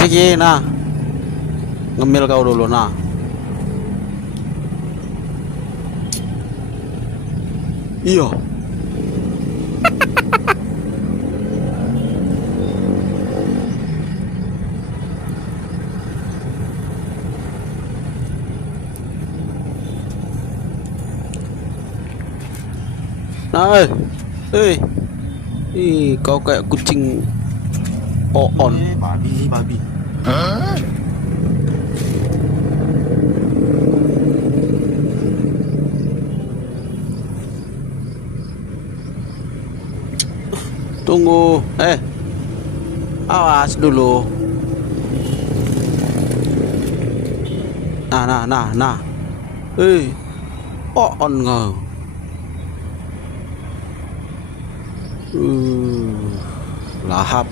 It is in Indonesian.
Siki, nah. Ngemil kau dulu, nah. Iya. Nah, kau kayak kucing on. Babi. Tunggu, awas dulu. Nah. On kau. Lahap.